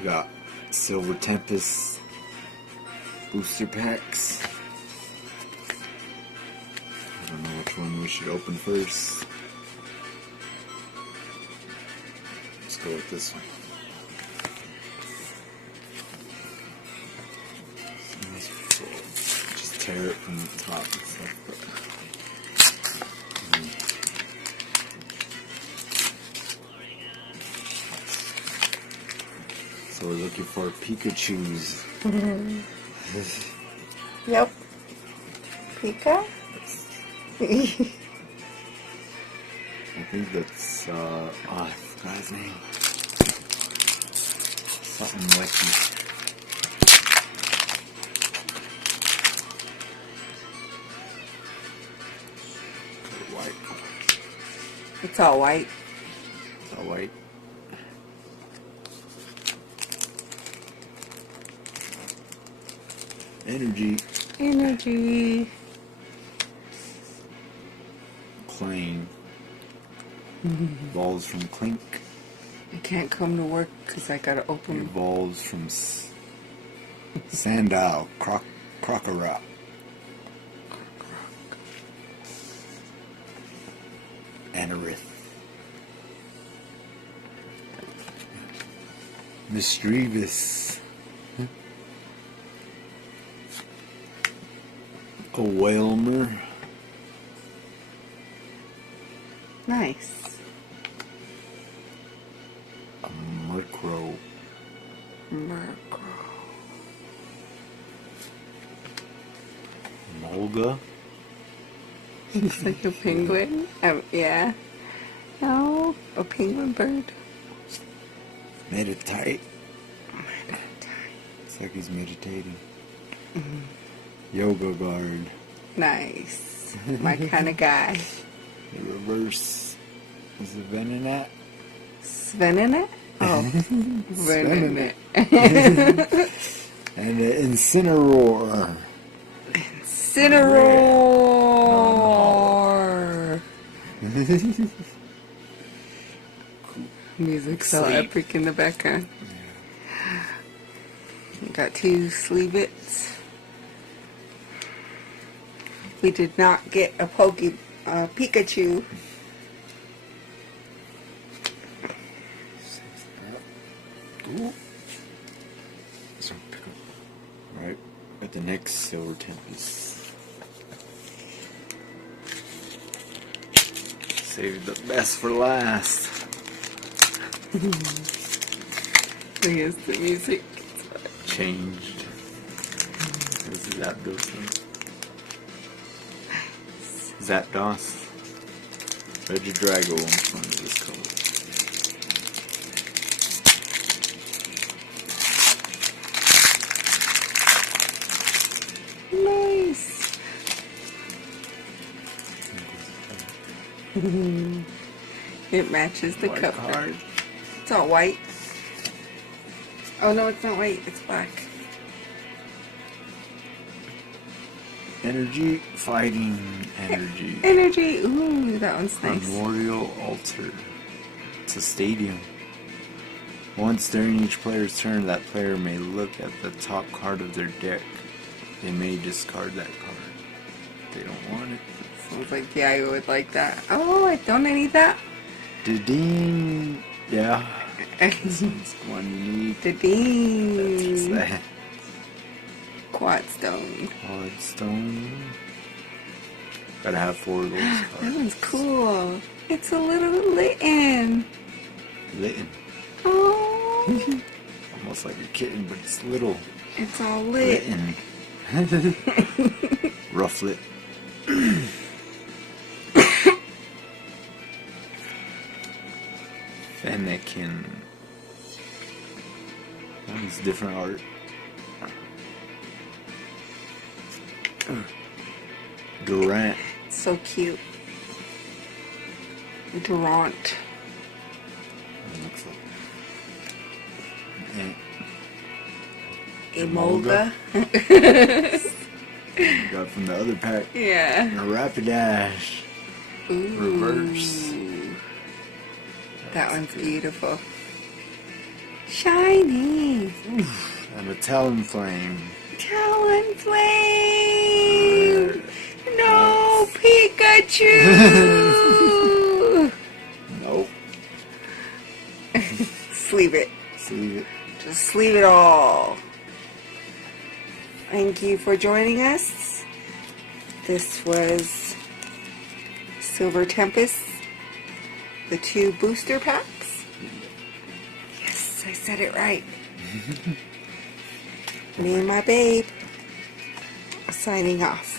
We got Silver Tempest booster packs. I don't know which one we should open first. Let's go with this one. Just tear it from the top and stuff. So we're looking for Pikachus. Yep. Pika? I think that's, I forgot his name. Something Lucky. White. It's all white. It's all white. Energy. Clang. Evolves from Clink. I can't come to work because I gotta open. Evolves from Sandile. Crocorock. Anorith. Mischievous. A Whalmer. Nice. A Murkrow. Molga. Looks like a penguin. Yeah. No, a penguin bird. Meditite. Looks like he's meditating. Yoga guard. Nice. My kind of guy. The reverse is the Venonat. Svenonat? Oh, Venonat. And the Incineroar. Incineroar. Music so epic in the background. Got 2 sleeve its. We did not get a Pikachu. Ooh. So pick up. Right at the next Silver Tempest. Save the best for last. I guess the music Changed. This is Zapdos. Zapdos. Regidrago on front of this color. nice. It matches the White cover. card. It's all white. Oh no, it's not white. It's black. Energy, fighting energy. Energy. Ooh, that one's nice. Memorial altar. It's a stadium. Once during each player's turn, that player may look at the top card of their deck. They may discard that card. They don't want it. Sounds like, yeah, I would like that. Oh, I don't need that. Ding. Yeah. This one's the one you need. That's Ding. that. Quad stone. Hard stone. Gotta have 4 of those That cards. one's cool. It's a little Litten. Litten. Oh. Almost like a kitten, but it's little. It's all lit. Litten. Rufflet. Fennekin. That is different art. Durant. So cute. Durant. It looks like. Emolga. Got from the other pack. Yeah. A Rapidash. Ooh. Reverse. That one's beautiful. Shiny. And a Talonflame. Talonflame. No, Pikachu. Nope. Sleeve it. Sleeve it. Just sleeve it all. Thank you for joining us. This was Silver Tempest, the 2 booster packs. Yes, I said it right. Me and my babe signing off.